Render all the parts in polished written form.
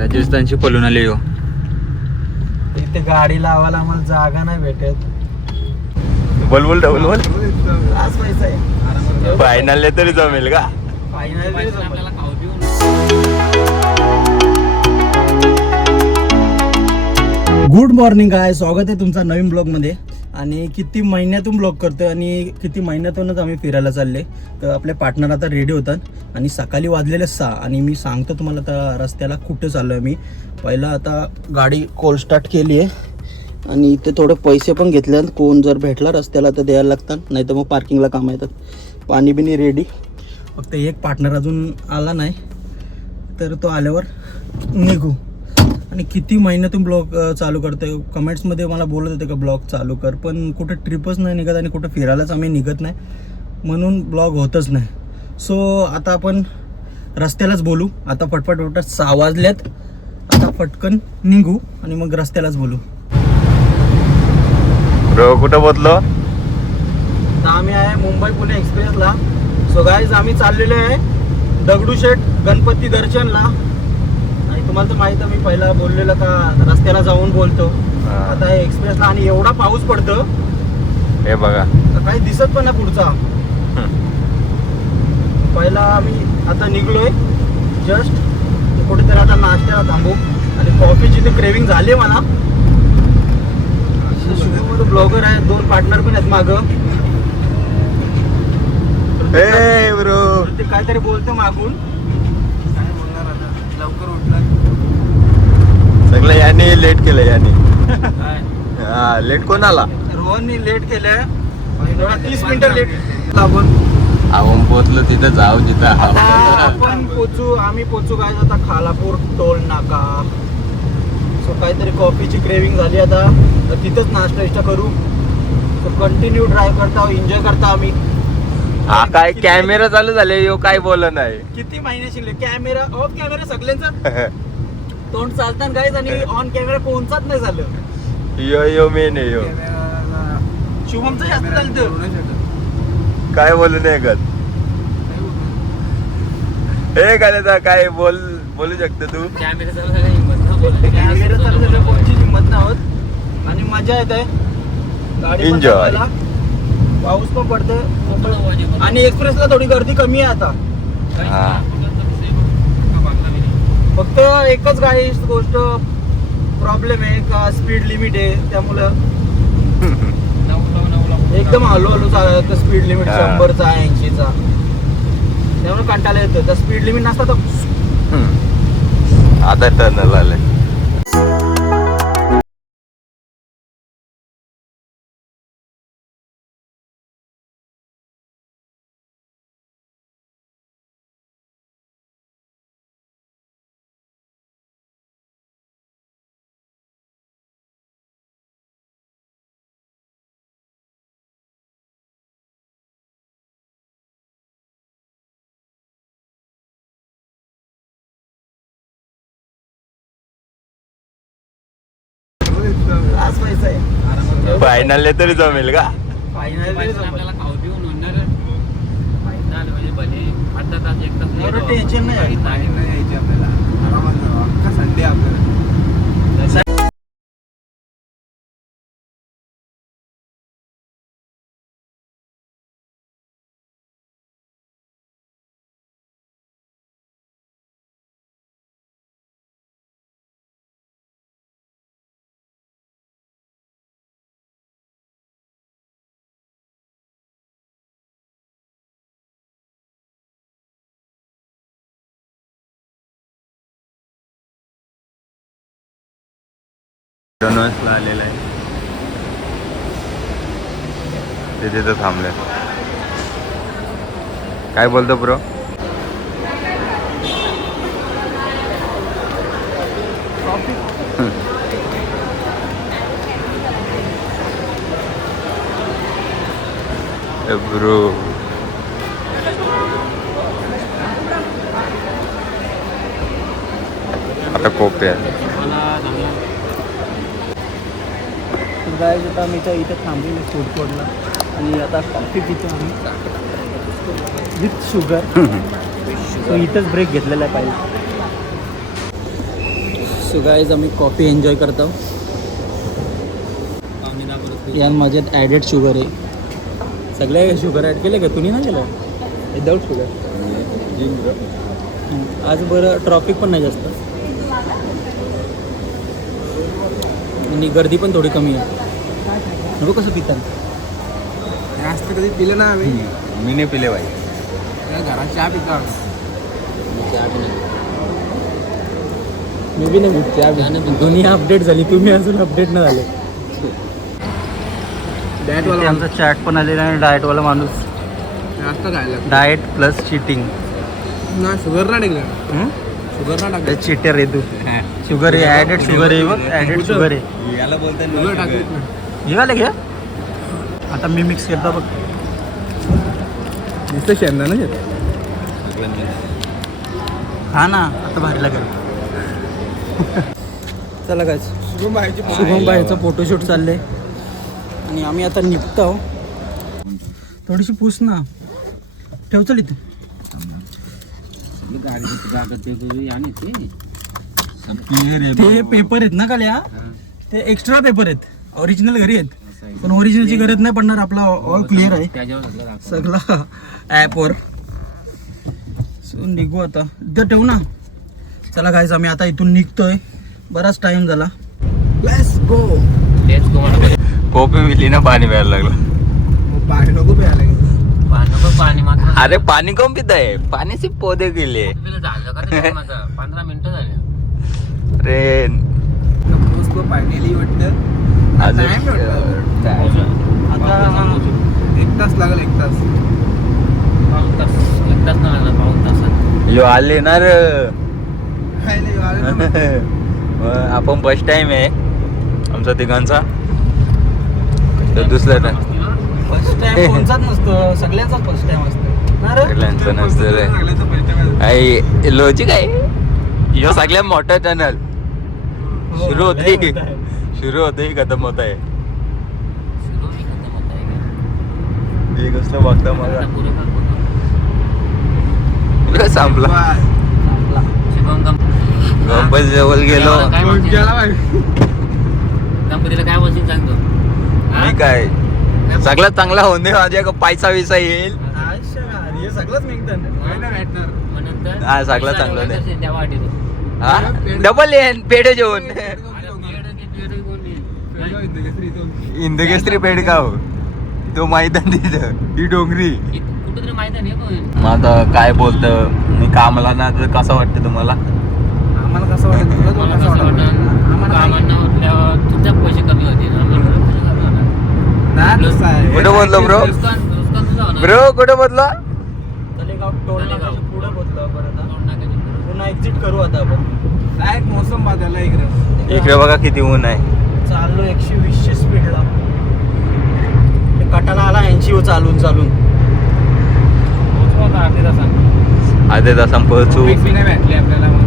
राजस्थानची पळून आले हो. इथे गाडी लावायला आम्हाला जागा नाही भेटत. बोल आज पैसा आहे. फायनल तरी जमेल का? फायनल गुड मॉर्निंग आहे. स्वागत आहे तुमचा नवीन ब्लॉगमध्ये. आणि किती महिन्यातून ब्लॉग करतोय आणि किती महिन्यातूनच आम्ही फिरायला चालले. तर आपले पार्टनर आता रेडी होतात आणि सकाळी वाजलेले 6 आणि मी सांगतो तुम्हाला आता रस्त्याला कुठे चाललो आहे मी. पहिला आता गाडी कोल्ड स्टार्ट केली आहे आणि इथे थोडे पैसे पण घेतले. कोण जर भेटला रस्त्याला तर द्यायला लागतात, नाही तर मग पार्किंगला काम येतात. पाणी बिनी रेडी. फक्त एक पार्टनर अजून आला नाही, तर तो आल्यावर निघू. आणि किती महिन्यातून ब्लॉग चालू करतोय. कमेंट्समध्ये मला बोलत होते का ब्लॉग चालू कर, पण कुठं ट्रिपच नाही निघत आणि कुठं फिरायलाच आम्ही निघत नाही, म्हणून ब्लॉग होतच नाही. सो आता आपण रस्त्यालाच बोलू. आता पटपट 6 वाजल्यात. आता पटकन निघू आणि मग रस्त्यालाच बोलू. ब्रो कुठं बोललो? आम्ही आहे मुंबई पुणे एक्सप्रेसला. सो गाईज आम्ही चाललेलो आहे दगडूशेठ गणपती दर्शनला. आणि तुम्हाला तर माहिती आहे, मी पहिला बोललेलं का रस्त्याला जाऊन बोलतो. आता हे एक्सप्रेसला आणि एवढा पाऊस पडतो हे बघा, काही दिसत पण नाही पुढचा. पहिला आम्ही आता निघलोय जस्ट. कुठेतरी आता नाश्त्याला थांबू आणि कॉफीची ते क्रेविंग झाली मला. शुभम ब्लॉगर आहे, 2 पार्टनर पण आहेत मागं. ए ब्रो ते काहीतरी बोलतो मागून. काय बोलणार आता, लवकर उठणार. सगळं याने लेट केलं याने. हा लेट कोण आला? रोहननी लेट केलंय. 30 मिनिटं लेट लागून आपण पोचलो तिथं जाऊ जिथं आपण पोचू. आम्ही पोचू काय आता खालापूर टोल नाका. सो काहीतरी कॉफीची क्रेविंग झाली आता, तर तिथंच नाश्ता करू. सो कंटिन्यू ड्राईव्ह करता, एन्जॉय करता आम्ही. हा काय कॅमेरा चालू झाले यो, काय बोलत नाही. किती महिने शिकले कॅमेरा ऑफ कॅमेरा सगळ्यांचा तोंड चालतात गाईज आणि ऑन कॅमेरा कोणचाच नाही झालं. यो मेन आहे यो. शुभमचं जास्त चालतं. काय बोलू नाही गत हे काय काय बोलू शकतो तू. कॅमेरा चालू झालं, कोणची हिंमत नाही होत आणि मजा येते. गाडी एन्जॉय. पाऊस पण पडतोय आणि एक्सप्रेसला थोडी गर्दी कमी आहे आता. फक्त एकच गाडी गोष्ट प्रॉब्लेम आहे का स्पीड लिमिट आहे, त्यामुळं एकदम हळूहळू चालत. स्पीड लिमिट 100चा 80चा, त्यामुळे कंटाळा येतो. तर स्पीड लिमिट नसता तर आता टर्नल आले. आज पैसा आहे. फायनल तरी जमेल का? फायनल आपल्याला खाऊ पिऊन होणार. फायनल म्हणजे भले अर्धा तास 1 तास एवढं टेन्शन नाही. यायची आपल्याला. आरामात जाऊ. अख्खा संडे आपल्याला. ला आलेला आहे ते तिथं थांबले. काय बोलतो ब्रो? ब्रो आता कोप्या गाईज आता मी इथे थांबलेलो फूड कोर्टला आणि आता कॉफी पितो आम्ही विथ शुगर. सो इथंच ब्रेक घेतलेला आहे पाहिजे. सो गाईज आम्ही कॉफी एन्जॉय करतो. या माझ्यात ॲडेड शुगर आहे. सगळे शुगर ॲड केले का? तुम्ही नाही केलं? Without sugar. आज बरं ट्रॉफिक पण नाही जास्त आणि गर्दी पण थोडी कमी आहे. नको कसं पितात जास्त कधी पिलं ना आम्ही. मी नाही पिले बाई. घरात चहा पितो आम्ही. मी बी नाही चहा बी. दोन्ही अपडेट झाली, तुम्ही अजून अपडेट नाही झाले. डाएटवाला आमचा चॅट पण आलेला आहे. डाएटवाला माणूस. जास्त खायला डाएट प्लस चिटिंग. ना शुगर ना टाकलं. शुगर ना टाकलं. चिटर आहे तू. शुगर आहे, ॲडेड शुगर आहे. बघ ॲडेड शुगर आहे. याला शुगर टाकलीच बोलतात नाही. घे घ्या. आता मी मिक्स करतो बघ. नुसतं शेंगदाणा घेत. हा ना, आता भारी लागेल. चला काय शुभम भाईची शुभम भाईचं फोटोशूट चाललंय आणि आम्ही आता निघतो. थोडीशी पूस ना. ठेव चल इथे. ते पेपर आहेत ना काल्या, ते एक्स्ट्रा पेपर आहेत. ओरिजिनल घरी आहेत पण ओरिजिनलची गरज नाही पडणार. आपला ऑल क्लिअर आहे सगळा ॲपवर. सो निघू आता. इथं ठेवू ना. चला गाईज आम्ही आता इथून निघतोय. बराच टाइम झाला. Let's go. कॉफी पिली ना पाणी प्यायला लागलं. पाणी नको प्यायला. पाणी मात्र अरे पाणी कम पित आहे. पाणी से पौधे केले. झालं का रे माझं? 15 मिनिटं झाले. अरे उसको फायनली वाटतं अजून time वाटतं. आता 1 तास लागेल. 1 तास. पाऊण तास. 1 तास नाही लागला. पाऊण तासात. यो आले ना रे. काय नाही आलं ना. आपण फर्स्ट टाइम आहे आमचा तिघांचा. तर दुसरा टाइम फर्स्ट टाइम कोणचाच नसतो, सगळ्यांचा फर्स्ट टाइम असतो ना रे. सगळ्यांचं नसतं रे. लॉजिक आहे. यो सगळ्यात मोठा चॅनल. सुरू होते खतम होत आहे. हे कसलं बघता मला संपला. गणपती जवळ गेलो. गेला बाई. गणपतीला काय बोलशील सांगतो? मी काय सगळ्यात चांगला होऊन दे. माझ्या पैसा विसा येईल. हे सगळंच निघतं. हा, सगळं चांगलं नाही. त्या वाटेत हा डबल येईन पेढे जेवण. इंदकेसरी पेढ का हो तो मैदान तिथं ही डोंगरी. कुठेतरी मैदान आहे पण. मग आता काय बोलतं मी कामाला ना तर कसं वाटतं तुम्हाला? आम्हाला कसं वाटतं? तुला मला कसं कसं वाटतं? वाटतं, आम्हाला कामांना उठल्यावर तुझ्या पैसे कमी होतील. आम्हाला पैसे कमी होणार. नाही तसं आहे. कुठं बोललो ब्रो? नुकसान तुझं होणार. ब्रो कुठं बोलला? तलेगाव टोल नाक्याच्या पुढे पोहोचलो परत. तोंड नाकाच्या पुढं. पुन्हा एक्झिट करू आता आपण. काय एक मोसम बदलला इकडे. इकडे बघा किती ऊन आहे. चाललो 120 स्पीडला. कटाला आला 80 चालून पोहोचू आता अर्ध्या तासात. अर्ध्या तासां पोहोचू. पैसे नाही भेटले आपल्याला मग.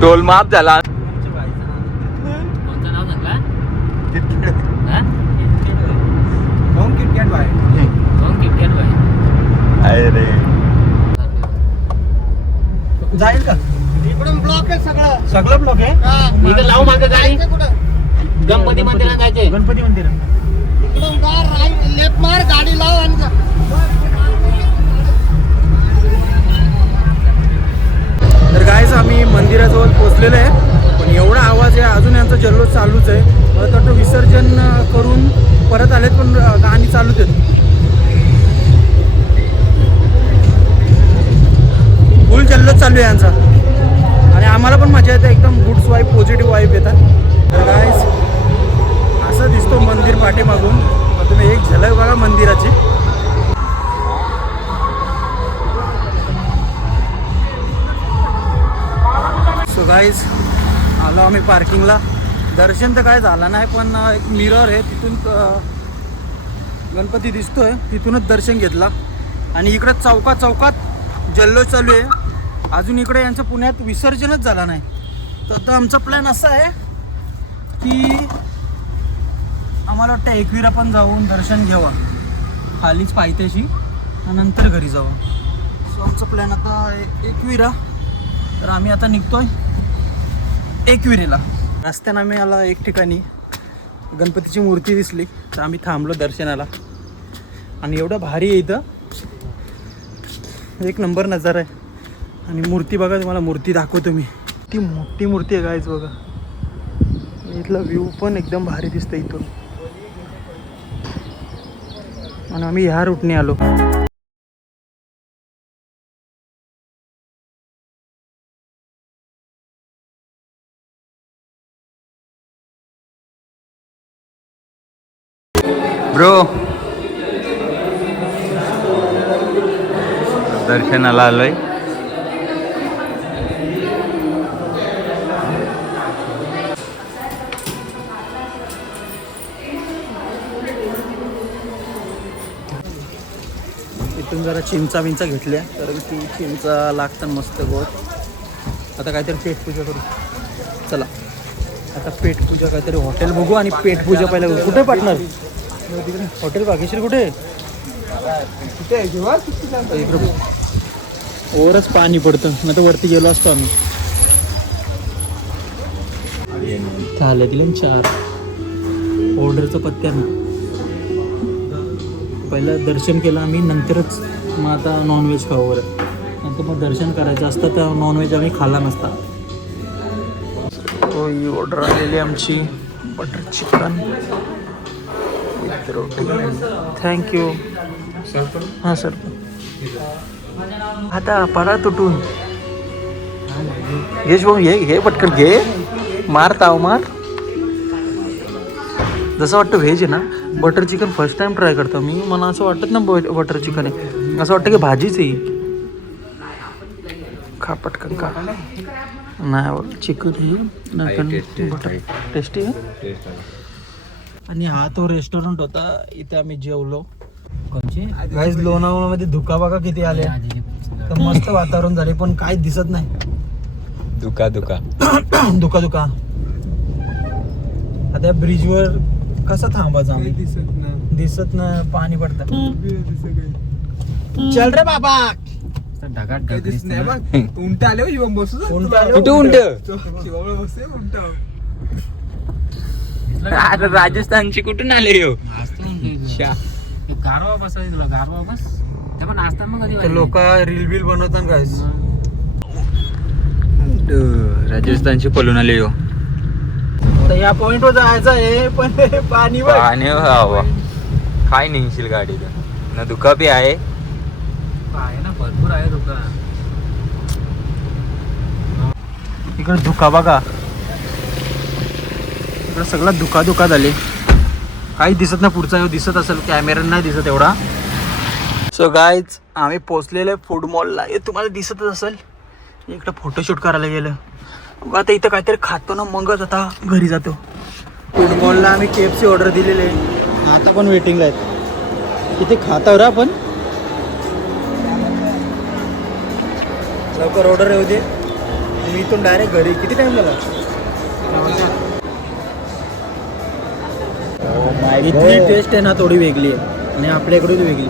टोल माफ झाला. कोणतं नाव सांगला? हा? जाऊन किटकॅट बाय. जाऊन किटकॅट बाई. आहे रे. जाईल का? इकडून ब्लॉक आहे सगळं. सगळं ब्लॉक आहे. इथं लावू मागं गाडी. जायचं कुठं? गणपती मंदिरात जायचंय. गणपती मंदिर. इकडून जा, लेफ्ट मार, गाडी लाव आणि जा. तर गाईज आम्ही मंदिराजवळ पोहोचलेलो आहे पण एवढा आवाज आहे. अजून यांचा जल्लोष चालूच आहे. मला तर विसर्जन करून परत आलेत पण गाणी चालूच आहेत. फुल जल्लोष चालू आहे यांचा आणि आम्हाला पण मजा येते. एकदम गुड्स वाईब, पॉझिटिव्ह वाईब येतात. तर गाईज असं दिसतो मंदिर पाठीमागून. तुम्ही एक झलक बघा मंदिराची. सो गाईज आलो आम्ही पार्किंगला. दर्शन तर काय झालं नाही पण एक मिरर आहे तिथून गणपती दिसतोय. तिथूनच दर्शन घेतला आणि इकडं चौकात जल्लोष चालू आहे. अजून इकडे यांचं पुण्यात विसर्जनच झालं नाही. तर आता आमचा प्लॅन असा आहे की आम्हाला वाटतं एकविरा पण जाऊन दर्शन घ्यावं खालीच पायथ्याशी नंतर घरी जावं. सो आमचा प्लॅन आता एकविरा. तर आम्ही आता निघतोय. एकविरेला. रस्त्यानं आम्ही आला एक ठिकाणी गणपतीची मूर्ती दिसली तर आम्ही थांबलो दर्शनाला. आणि एवढं भारी आहे इथं, एक नंबर नजारा आहे. आणि मूर्ती बघा, तुम्हाला मूर्ती दाखवतो मी. ती मोठी मूर्ती आहे गायच बघा. इथला व्ह्यू पण एकदम भारी दिसतं इथून. आणि आम्ही ह्या रूटने आलो. ब्रो दर्शनाला आलोय. इथून जरा चिंचा घेतल्या कारण ती चिंचा लागतात मस्त गोड. आता काहीतरी पेटपूजा करू. चला आता पेटपूजा काहीतरी हॉटेल बघू आणि पेटपूजा पहिला बघू. कुठे पार्टनर? हॉटेल भाग्यश्री कुठे? इकडे ओरच पाणी पडतं, नाही तर वरती गेलो असतो आम्ही. झालं दिलं 4 ऑर्डरचं पत्त्यानं. पहिलं दर्शन केलं आम्ही, नंतरच मग आता नॉनव्हेज खाऊ. बरं नंतर मग दर्शन करायचं असतं तर नॉनव्हेज आम्ही खाल्ला नसता. ही ऑर्डर आलेली आमची butter chicken with roti. Thank you. हां सर. आता पडा तुटून घे भाऊ, घे पटकन घे. मार ताव मार. जसं वाटतं व्हेज आहे ना. Butter chicken first time try करतो मी. मला असं वाटत ना बटर चिकन आहे, असं वाटतं की भाजीच आहे. खा पटकन खा. नाही चिकन बटर टेस्टी आहे. आणि हा तो रेस्टॉरंट होता, इथे आम्ही जेवलो. गाईज लोणावळ्यामध्ये धुका बघा किती आले. तर मस्त वातावरण झाले पण काय दिसत नाही. दुका धुका. आता ब्रिजवर कसं थांबायचं आम्ही? दिसत ना पाणी पडतं. चल रे बाबा. उंट आले शिवम बसू. कुठे उंट? आता राजस्थानची कुठून आले हो? गारवा बसायचं तुला. गारवा बस ते पण असतात मग कधी लोक रील बिल बनवतात गाईज. राजस्थानची पळून आले हो. तर या पॉइंट वर जायचं आहे पण पाणी हवा काय नेशील गाडी ना. धुका बी आहे आहे ना, भरपूर आहे दुकान. इकडे धुका बघा. इकडे सगळं धुका झाले. काही दिसत नाही. पुढचा दिसत असेल, कॅमेरा नाही दिसत एवढा. सो गाईज आम्ही पोचलेलो आहे फूड मॉलला. हे तुम्हाला दिसतच असेल. इकडे फोटोशूट करायला गेलं. आता इथं काहीतरी खातो ना मगच आता घरी जातो. फूड मॉलला आम्ही KFC ऑर्डर दिलेले आहे. आता पण वेटिंगला आहेत. इथे खातावर आपण लवकर ऑर्डर येऊ दे. मी इथून डायरेक्ट घरी. किती टाइम झाला? इथली टेस्ट आहे ना थोडी वेगळी आहे आणि आपल्याकडे वेगळी.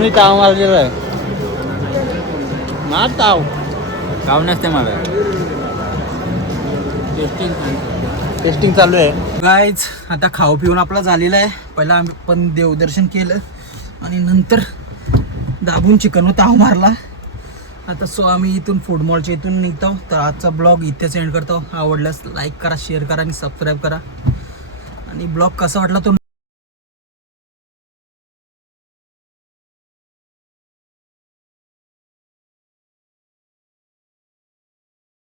मी ताव मारलेला आहे. मार ताव नसते मला. टेस्टिंग चालू आहे गाईज. आता खाऊ पिऊन आपला झालेला आहे. पहिला आम्ही पण देवदर्शन केलं आणि नंतर दाबून चिकन ताव मारला. आता सो आम्ही इथून फूड मॉलच्या इथून निघतो. तर आजचा ब्लॉग इथेच एंड करतो. आवडल्यास लाईक करा, शेअर करा आणि सबस्क्राईब करा. आणि ब्लॉग कसा वाटला तो